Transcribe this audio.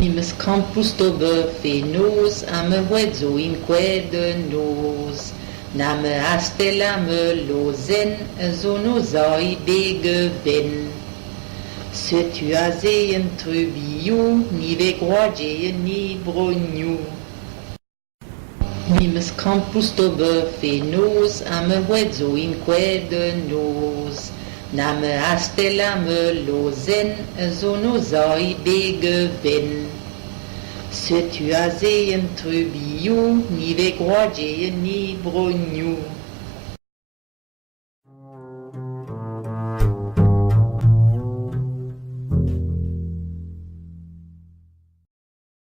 Mimes campus do bœuf et nos, ame huezo in quede nos, name astelame lozen, zonozai bege ben. Se tu as en trubiu, ni vegroage ni brognu. Mimes campus do bœuf et nos, ame huezo in quede nos, name astelame lozen, zonozai bege ben. Se tu as en trubiu, ni vegroage ni brognu.